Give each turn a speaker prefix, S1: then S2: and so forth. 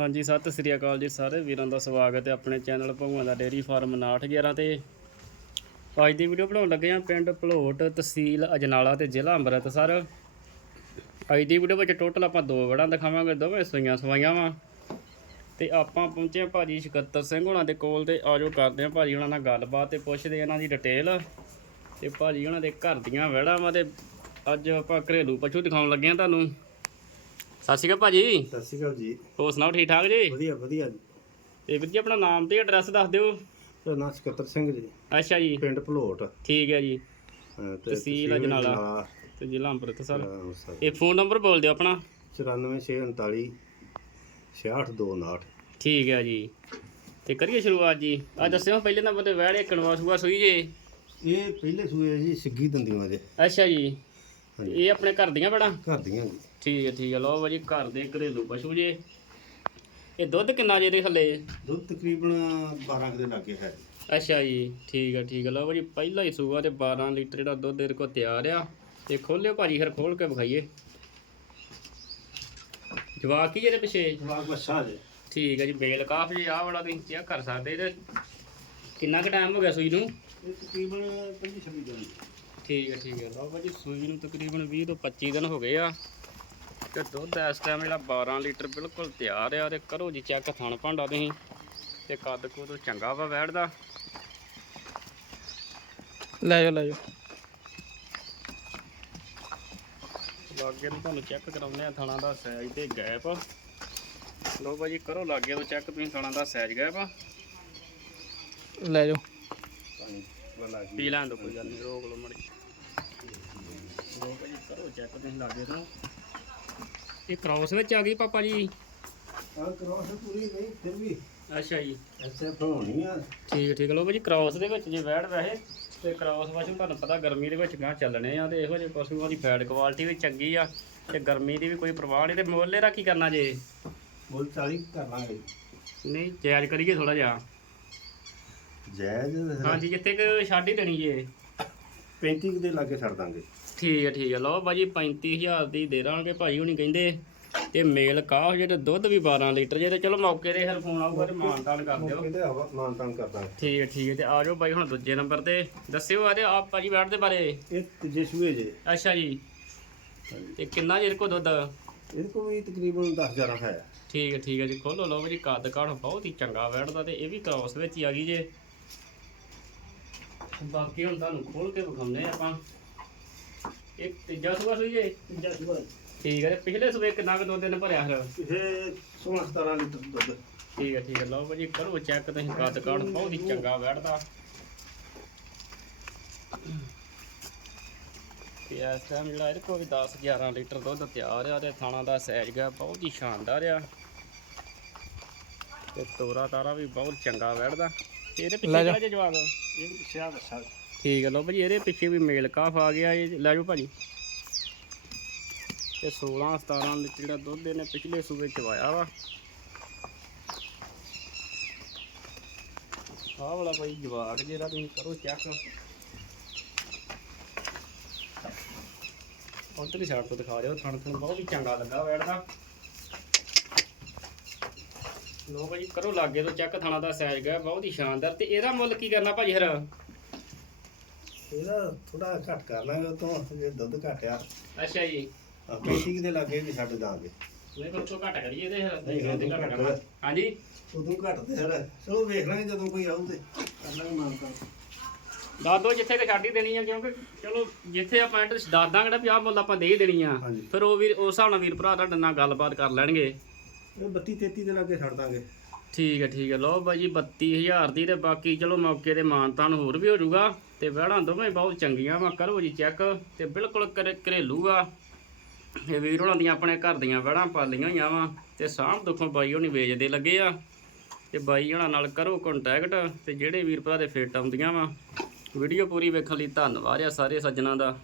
S1: ਹਾਂਜੀ, ਸਤਿ ਸ੍ਰੀ ਅਕਾਲ ਜੀ ਸਾਰੇ ਵੀਰਾਂ ਦਾ ਸਵਾਗਤ ਹੈ ਆਪਣੇ ਚੈਨਲ ਭਗਵਾਨ ਦਾ ਡੇਰੀ ਫਾਰਮ 911 ਤੇ। ਅੱਜ ਦੀ ਵੀਡੀਓ ਬਣਾਉਣ ਲੱਗੇ ਹਾਂ ਪਿੰਡ ਭਲੋਟ ਤਹਿਸੀਲ ਅਜਨਾਲਾ ਤੇ ਜ਼ਿਲ੍ਹਾ ਅੰਮ੍ਰਿਤਸਰ। ਅੱਜ ਦੀ ਵੀਡੀਓ ਵਿੱਚ ਟੋਟਲ ਆਪਾਂ ਦੋ ਵੜਾਂ ਦਿਖਾਵਾਂਗੇ, ਦੋਵੇਂ ਸੂਈਆਂ ਸਵਾਈਆਂ ਵਾ। ਤੇ ਆਪਾਂ ਪਹੁੰਚੇ ਹਾਂ ਭਾਜੀ ਸ਼ਕੱਤਰ ਸਿੰਘ ਹੁਣਾਂ ਦੇ ਕੋਲ ਤੇ ਆਜੋ ਕਰਦੇ ਹਾਂ ਭਾਜੀ ਹੁਣਾਂ ਨਾਲ ਗੱਲਬਾਤ ਤੇ ਪੁੱਛਦੇ ਇਹਨਾਂ ਦੀ ਡਿਟੇਲ ਤੇ ਭਾਜੀ ਹੁਣਾਂ ਦੇ ਘਰ ਦੀਆਂ ਵੜਾਂ ਵਾ ਤੇ ਅੱਜ ਆਪਾਂ ਘਰੇਲੂ ਪਸ਼ੂ ਦਿਖਾਉਣ ਲੱਗੇ ਹਾਂ ਤੁਹਾਨੂੰ। ਸਤਿ ਸ਼੍ਰੀ ਅਕਾਲ ਭਾਜੀ।
S2: ਸਤਿ ਸ਼੍ਰੀ ਅਕਾਲ ਜੀ।
S1: ਹੋਰ ਸੁਣਾਓ ਠੀਕ ਠਾਕ ਜੀ?
S2: ਵਧੀਆ ਵਧੀਆ ਜੀ।
S1: ਤੇ ਵੀਰ ਜੀ ਆਪਣਾ ਨਾਮ ਤੇ ਐਡਰੈਸ ਦੱਸ ਦਿਓ।
S2: ਮੇਰਾ ਨਾਮ ਸਕੱਤਰ ਸਿੰਘ ਜੀ।
S1: ਅੱਛਾ ਜੀ।
S2: ਪਿੰਡ ਭਲੋਟ।
S1: ਠੀਕ ਹੈ ਜੀ।
S2: ਅਹ ਤੇ
S1: ਤਹਿਸੀਲ ਅਜਨਾਲਾ। ਤੇ ਜ਼ਿਲ੍ਹਾ ਅੰਮ੍ਰਿਤਸਰ।
S2: ਅੰਮ੍ਰਿਤਸਰ।
S1: ਇਹ ਫੋਨ ਨੰਬਰ ਬੋਲ ਦਿਓ ਆਪਣਾ।
S2: 94639 68259
S1: ਠੀਕ ਹੈ ਜੀ। ਤੇ ਕਰੀਏ ਸ਼ੁਰੂਆਤ ਜੀ। ਆ ਦੱਸਿਓ ਪਹਿਲੇ ਨੰਬਰ ਤੇ ਵਹਿੜੇ ਕਣਵਾ ਸੂਆ ਸੂਈ ਜੇ।
S2: ਇਹ ਪਹਿਲੇ ਸੂਏ ਜੀ ਸਿੱਗੀ ਦੰਦੀਆਂ ਦੇ।
S1: ਅੱਛਾ ਜੀ।
S2: ਹਾਂਜੀ।
S1: ਇਹ ਆਪਣੇ ਘਰ ਦੀਆਂ ਬੜਾ?
S2: ਘਰ ਦੀਆਂ ਜੀ।
S1: ਠੀਕ ਹੈ ਠੀਕ ਹੈ। ਲਓ ਭਾਜੀ ਘਰ ਦੇ ਘਰੇਲੂ ਪਸ਼ੂ ਜੇ। ਇਹ ਦੁੱਧ ਕਿੰਨਾ ਜੇ ਦੇ ਥੱਲੇ?
S2: ਦੁੱਧ ਤਕਰੀਬਨ 12 ਕੁ ਦੇ ਲਾਗੇ ਹੈ। ਜੀ।
S1: ਅੱਛਾ ਜੀ ਠੀਕ ਹੈ ਠੀਕ ਹੈ। ਲਓ ਭਾਜੀ ਪਹਿਲਾ ਹੀ ਸੂਆ ਤੇ 12 ਲੀਟਰ ਜਿਹੜਾ ਦੁੱਧ ਇਹਦੇ ਕੋਲ ਤਿਆਰ ਆ। ਤੇ ਖੋਲਿਓ ਭਾਜੀ ਫਿਰ ਖੋਲ ਕੇ ਵਿਖਾਈਏ। ਜਵਾਕ ਕੀ ਇਹਦੇ ਪਿੱਛੇ?
S2: ਜਵਾਕ ਬੱਸਾ ਜੀ
S1: ਠੀਕ ਹੈ ਜੀ ਬੇਲ ਕਾਫ ਜੀ ਆਹ ਵਾਲਾ ਤੁਸੀਂ ਚੈੱਕ ਕਰ ਸਕਦੇ ਇਹਦੇ। ਕਿੰਨਾ ਕੁ ਟਾਈਮ ਹੋ ਗਿਆ ਸੂਈ ਨੂੰ?
S2: ਇਹ ਤਕਰੀਬਨ 25 26 ਦਿਨ।
S1: ਠੀਕ ਹੈ ਠੀਕ ਹੈ। ਲਓ ਭਾਜੀ ਸੂਈ ਨੂੰ ਤਕਰੀਬਨ 20 ਤੋਂ 25 ਦਿਨ ਹੋ ਗਏ ਆ। ਤੇ ਦੁੱਧ ਇਸ ਟਾਈਮ ਜਿਹੜਾ 12 ਲੀਟਰ ਬਿਲਕੁਲ ਤਿਆਰ ਆ ਤੇ ਕਰੋ ਜੀ ਚੈੱਕ ਥਣ ਭਾਂਡਾ ਤੁਸੀਂ ਤੇ ਕੱਦ ਕੁੱਦ ਚੰਗਾ ਵਾ ਬੈਠਦਾ।
S3: ਲੈ ਜਾਓ ਲੈ ਜਾਓ।
S1: ਲਾਗੇ ਨੂੰ ਤੁਹਾਨੂੰ ਚੈੱਕ ਕਰਾਉਂਦੇ ਆ ਥਣਾ ਦਾ ਸਾਈਜ਼ ਤੇ ਗੈਪ ਲਓ ਭਾਜੀ ਕਰੋ ਲਾਗੇ ਤੋਂ ਚੈੱਕ ਤੁਸੀਂ ਥਣਾ ਦਾ ਸਾਈਜ਼ ਗੈਪ
S3: ਲੈ ਜਾਓ।
S1: ਪੀ ਲੈਣ ਦੋ ਕੋਈ ਗੱਲ ਨਹੀਂ ਰੋਕ ਲਓ ਮੜੀ ਲਓ ਭਾਜੀ ਕਰੋ ਚੈੱਕ ਤੁਸੀਂ ਲਾਗੇ ਤੋਂ। ਇਹ ਕ੍ਰਾਸ ਵਿੱਚ ਆ ਗਈ ਪਾਪਾ ਜੀ।
S2: ਹਾਂ ਕ੍ਰੋਸ ਪੂਰੀ ਨਹੀਂ ਫਿਰ ਵੀ।
S1: ਅੱਛਾ ਜੀ।
S2: ਐਸੇ ਹੋਣੀ ਆ।
S1: ਠੀਕ ਠੀਕ। ਲਓ ਭਾਜੀ ਕ੍ਰਾਸ ਦੇ ਵਿੱਚ ਜੇ ਵੈੜ ਵੈਸੇ ਤੇ ਕ੍ਰਾਸ ਪਸ਼ੂ ਤੁਹਾਨੂੰ ਪਤਾ ਗਰਮੀ ਦੇ ਵਿੱਚ ਗਾਂ ਚੱਲਣੇ ਆ ਤੇ ਇਹੋ ਜਿਹੇ ਪਸ਼ੂਆਂ ਦੀ ਫੈਟ ਕੁਆਲਿਟੀ ਵੀ ਚੰਗੀ ਆ ਤੇ ਗਰਮੀ ਦੀ ਵੀ ਕੋਈ ਪ੍ਰਵਾਹ ਨਹੀਂ ਤੇ ਮੁੱਲ ਇਹਦਾ ਕੀ ਕਰਨਾ ਜੇ?
S2: ਮੁੱਲ 40 ਕਰ ਲਾਂਗੇ।
S1: ਨਹੀਂ ਜਾਇਜ਼ ਕਰੀਏ ਥੋੜਾ ਜਿਹਾ।
S2: ਜਾਇਜ਼
S1: ਹਾਂਜੀ ਜਿੱਥੇ ਕਿ ਛੱਡ ਹੀ ਦੇਣੀ ਜੇ।
S2: 35 ਕੁ ਦੇ ਲਾਗੇ ਛੱਡ ਦਾਂਗੇ।
S1: ਠੀਕ ਹੈ ਠੀਕ ਹੈ ਲਓ ਭਾਜੀ 35000 ਦੀ ਦੇ ਦਾਂਗੇ ਭਾਈ ਹੁਣੀ ਕਹਿੰਦੇ ਤੇ ਮੇਲ ਕਾਹ ਜਿਹੜੇ ਦੁੱਧ ਵੀ 12 ਲੀਟਰ ਜੇ ਤੇ ਚਲੋ ਮੌਕੇ ਤੇ ਫਿਰ ਫੋਨ ਆਊਗਾ ਤੇ ਮਾਨਤਾਨ ਕਰ ਦਿਓ।
S2: ਕਹਿੰਦੇ ਹਵਾ ਮਾਨਤਾਨ ਕਰ ਦਾਂਗੇ।
S1: ਠੀਕ ਹੈ ਠੀਕ ਹੈ ਤੇ ਆ ਜਾਓ ਭਾਈ ਹੁਣ ਦੂਜੇ ਨੰਬਰ ਤੇ। ਦੱਸਿਓ ਆਦੇ ਆਪ ਭਾਜੀ ਬੈਠ ਦੇ ਬਾਰੇ।
S2: ਇਹ ਤੀਜੇ ਸੂਏ ਜੇ।
S1: ਅੱਛਾ ਜੀ। ਤੇ ਕਿੰਨਾ ਜੇ ਕੋ ਦੁੱਧ?
S2: ਇਹਦੇ ਕੋਲ ਵੀ ਤਕਰੀਬਨ 10 11 ਹੈ।
S1: ਠੀਕ ਹੈ ਠੀਕ ਹੈ ਜੀ। ਖੋਲੋ ਲਓ ਜੀ ਕੱਦ ਕਾਠ ਬਹੁਤ ਹੀ ਚੰਗਾ ਬੈਠਦਾ ਤੇ ਇਹ ਵੀ ਕ੍ਰਾਸ ਵਿੱਚ ਹੀ ਆ ਗਈ ਜੇ। ਬਾਕੀ ਹੁਣ ਤੁਹਾਨੂੰ ਖੋਲ ਕੇ ਵਿਖਾਉਂਦੇ ਆਪਾਂ। ਇੱਕ ਤੀਜਾ ਸੂਆ ਸੂਈ ਜੇ?
S2: ਤੀਜਾ ਸੂਆ।
S1: ਠੀਕ ਹੈ ਤੇ ਪਿਛਲੇ ਸੂਏ ਕਿੰਨਾ ਕੁ ਦੁੱਧ ਦਿਨ ਭਰਿਆ ਫਿਰ?
S2: ਇਹ 16 17 ਲੀਟਰ ਦੁੱਧ।
S1: ਠੀਕ ਹੈ ਠੀਕ ਹੈ ਲਓ ਭਾਜੀ ਕਰੋ ਚੈੱਕ ਤੁਸੀਂ ਕੱਦ ਕਾਠ ਬਹੁਤ ਹੀ ਚੰਗਾ ਬੈਠਦਾ ਤੇ ਇਸ ਟਾਈਮ ਜਿਹੜਾ ਇਹਦੇ ਕੋਲ ਵੀ 10 11 ਲੀਟਰ ਦੁੱਧ ਤਿਆਰ ਆ ਤੇ ਥਾਣਾ ਦਾ ਸਾਈਜ਼ ਗਾ ਬਹੁਤ ਹੀ ਸ਼ਾਨਦਾਰ ਆ। ਤੇ ਤੋਰਾ ਤਾਰਾ ਵੀ ਬਹੁਤ ਚੰਗਾ ਬੈਠਦਾ ਇਹਦੇ ਪਿੱਛੇ
S3: ਲੈ ਜਾ।
S1: ਕਿਹੜਾ ਜੇ ਜਵਾਬ
S2: ਇਹ ਵੀ ਸਿਆ ਦੱਸਾ
S1: ਠੀਕ ਹੈ ਲਓ ਭਾਜੀ ਇਹਦੇ ਪਿੱਛੇ ਵੀ ਮੇਲ ਕਾਫ ਆ ਗਿਆ ਇਹ। ਲੈ ਜਾਓ ਭਾਜੀ। ਤੇ 16 17 ਲੀਟਰ ਜਿਹੜਾ ਦੁੱਧ ਇਹਨੇ ਪਿਛਲੇ ਸੂਬੇ ਚਵਾਇਆ ਵਾ। ਆਹ ਵਾਲਾ ਭਾਈ ਜਵਾਕ ਜਿਹੜਾ ਤੁਸੀਂ ਕਰੋ ਚੈੱਕ ਉਧਰਲੀ ਸਾਈਡ ਤੋਂ ਦਿਖਾ ਦਿਓ ਥਣ ਥਣ ਬਹੁਤ ਹੀ ਚੰਗਾ ਲੱਗਾ ਬੈਠਦਾ ਲੋ ਭਾਜੀ ਕਰੋ ਲਾਗੇ ਤੋਂ ਚੈੱਕ ਥਣਾ ਦਾ ਸਾਈਜ਼ ਗਿਆ ਬਹੁਤ ਹੀ ਸ਼ਾਨਦਾਰ। ਤੇ ਇਹਦਾ ਮੁੱਲ ਕੀ ਕਰਨਾ ਭਾਜੀ ਫਿਰ?
S2: ਇਹਦਾ ਥੋੜਾ ਘੱਟ ਕਰ ਲਾਂਗੇ ਉਹ ਤੋਂ ਜੇ ਦੁੱਧ ਘਟਿਆ
S1: ਅੱਛਾ ਜੀ।
S2: 35 ਦੇ ਲਾਗੇ ਵੀ ਛੱਡ ਦਾਂਗੇ।
S1: ਨਹੀਂ ਫਿਰ ਤੋਂ ਘੱਟ ਕਰੀਏ ਤੇ ਫਿਰ।
S2: ਉਦੋਂ
S1: ਘੱਟ ਕਰਨਾ ਹਾਂਜੀ।
S2: ਉਦੋਂ ਘੱਟ ਤੇ ਫਿਰ ਚਲੋ ਵੇਖ ਲਾਂਗੇ ਜਦੋਂ ਕੋਈ ਆਊ ਤੇ। ਕਰ ਲਾਂਗੇ ਮਾਨਤਾਨ
S1: ਦੱਸ ਦੋ ਜਿੱਥੇ ਕਿ ਛੱਡ ਹੀ ਦੇਣੀ ਆ ਕਿਉਂਕਿ ਚਲੋ ਜਿੱਥੇ ਆਪਾਂ ਐਡਰੈਸ ਦੱਸ ਦਾਂਗੇ ਨਾ ਵੀ ਆਹ ਮੁੱਲ ਆਪਾਂ ਦੇ ਹੀ ਦੇਣੀ ਆ। ਫਿਰ ਉਹ ਵੀਰ ਉਸ ਹਿਸਾਬ ਨਾਲ ਵੀਰ ਭਰਾ ਤੁਹਾਡੇ ਨਾਲ ਗੱਲਬਾਤ ਕਰ ਲੈਣਗੇ।
S2: ਇਹ 32 33 ਦੇ ਲਾਗੇ ਛੱਡ ਦਾਂਗੇ।
S1: ਠੀਕ ਹੈ ਠੀਕ ਹੈ। ਲਓ ਬਾਈ ਜੀ 32000 ਦੀ ਤੇ ਬਾਕੀ ਚਲੋ ਮੌਕੇ ਤੇ ਮਾਨਤਾਨ ਹੋਰ ਵੀ ਹੋ ਜਾਊਗਾ ਤੇ ਵਹਿੜਾਂ ਦੋਵੇਂ ਬਹੁਤ ਚੰਗੀਆਂ ਵਾ, ਕਰੋ ਜੀ ਚੈੱਕ ਤੇ ਬਿਲਕੁਲ ਘਰੇ- ਘਰੇਲੂ ਆ ਇਹ ਵੀਰ ਹੋਣਾ ਦੀਆਂ ਆਪਣੇ ਘਰ ਦੀਆਂ ਵਹਿੜਾਂ ਪਾਲੀਆਂ ਹੋਈਆਂ ਵਾ ਤੇ ਸਾਂਭ ਦੁੱਖੋਂ ਬਾਈ ਹੋਣੀ ਵੇਚਦੇ ਲੱਗੇ ਆ ਤੇ ਬਾਈ ਹੋਣਾ ਨਾਲ ਕਰੋ ਕੰਟੈਕਟ ਤੇ ਜਿਹੜੇ ਵੀਰ ਭਰਾ ਦੇ ਫਿੱਟ ਆਉਂਦੀਆਂ ਵਾ। ਵੀਡੀਓ ਪੂਰੀ ਵੇਖਣ ਲਈ ਧੰਨਵਾਦ ਆ ਸਾਰੇ ਸੱਜਣਾ ਦਾ।